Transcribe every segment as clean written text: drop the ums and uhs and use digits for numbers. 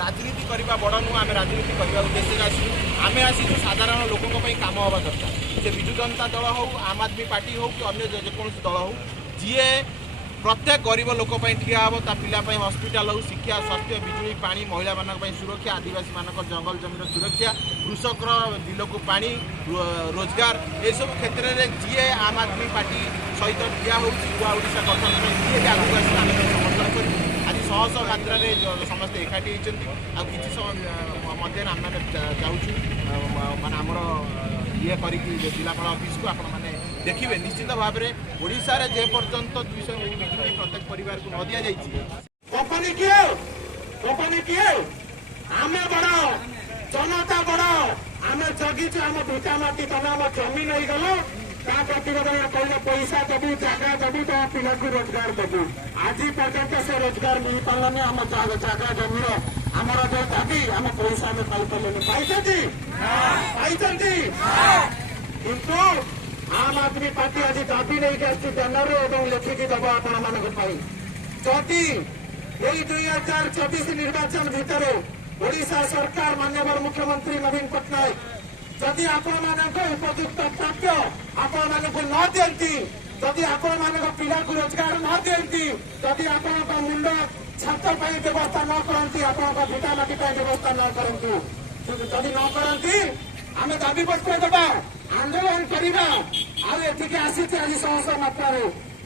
राजनीति करने बड़ नुह आम राजनीति करने उद्देश्य आसू आम आसू साधारण लोकों कम हवा दरकार से विजु जनता दल हो आम आदमी पार्टी हो कि अन्य जेकोसी दल हो जी प्रत्येक गरीब लोक ठिया हे ता पिलापाई हस्पिटाल हो शिक्षा स्वास्थ्य बिजुली पानी महिला मानक सुरक्षा आदिवासी मानक जंगल जमीन सुरक्षा कृषक बिल को पानी रोजगार ये सब क्षेत्र में जी आम आदमी पार्टी सहित ठिया हो नुआ ओडिशा गठन जी आगे आस समर्थन कर आज शह शह मात्रा समस्ते एकाठी होती किसी समय मध्य आम जाऊँ माने आमर ये जिलापाल अफिस को आपण मैंने देखिए निश्चित भाव में ओडिशा रे जे पर्यंत 200 यूनिट प्रत्येक परिवार को न दिया जाइए कंपनी किए आम बड़ जनता बड़ आम जगिचु आम भिटा माटी तुम आम जमी नहीं गलो प्रतिबद्धता कहले पैसा देवु जगह देवु तो पिला को रोजगार देवु आज पर्यंत से रोजगार मिल पारानी आम जगह जमीर आमर जो दाबी आम पैसा आम पाई किंतु आम आदमी पार्टी आज दाबी नहीं आसी बैनर लिखिकी दब आपण मानी जदि यही 2024 निर्वाचन भितर ओडिशा सरकार माननीय मुख्यमंत्री नवीन पट्टनायक जदि आपण मान उपयुक्त प्राप्य आपण मान न दिखती जदि आपण मान पिला को रोजगार न दिखती जदि आपण मुंड छात व्यवस्था न करती आपण भिटा माटी व्यवस्था न करती जदि न करती आम दाबी पत्र देवा आंदोलन करवा आठिक आसी आज शह शह मात्रा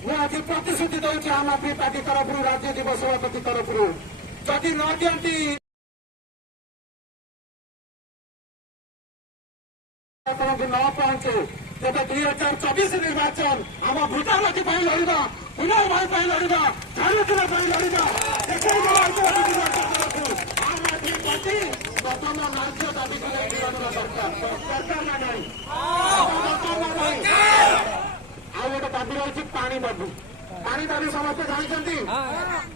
मुझे प्रतिश्रुति दूसरी आम आदमी पार्टी तरफ राजनीतिक सभापति तरफ जदि न दिखती न पहुंचे तेज 2024 निर्वाचन आम भूटानती लड़वा पुनः भाई लड़वा झाड़ुआ लड़वा आम आदमी पार्टी प्रथम राज्य दाबी सरकार ना नहीं आ गोटे दाबी रही पानी दाबी समस्ते जानते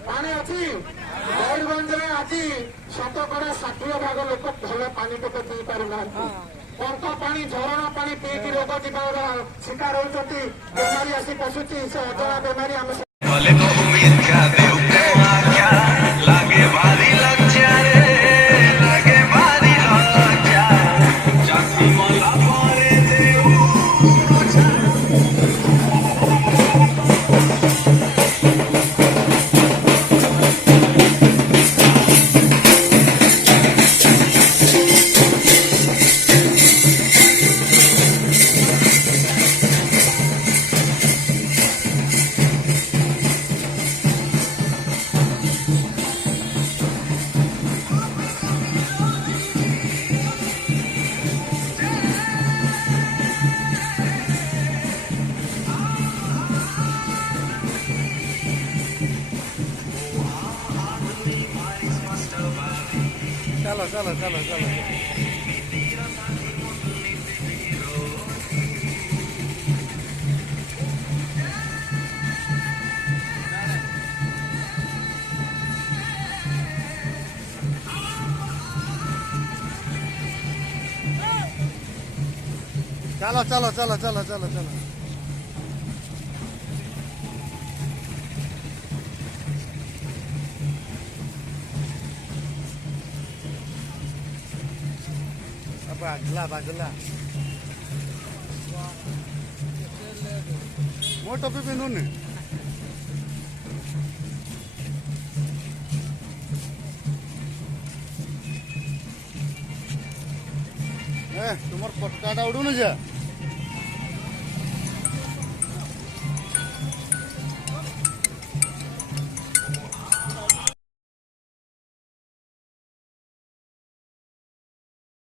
पानी अच्छी मयूरभंज में आज 60 भाग लोक भल पानी टे पी पारना पंख पानी झरणा पानी पीकी रोग जीवार शिकार होती बेमारी आसी पशुची से अजଣା बेमारी आम चलो चलो चलो चलो चलो चलो चलो चलो चलो चलो बाजला मो टोपी पिंधुनी तुम पटकाटा उड़ून जा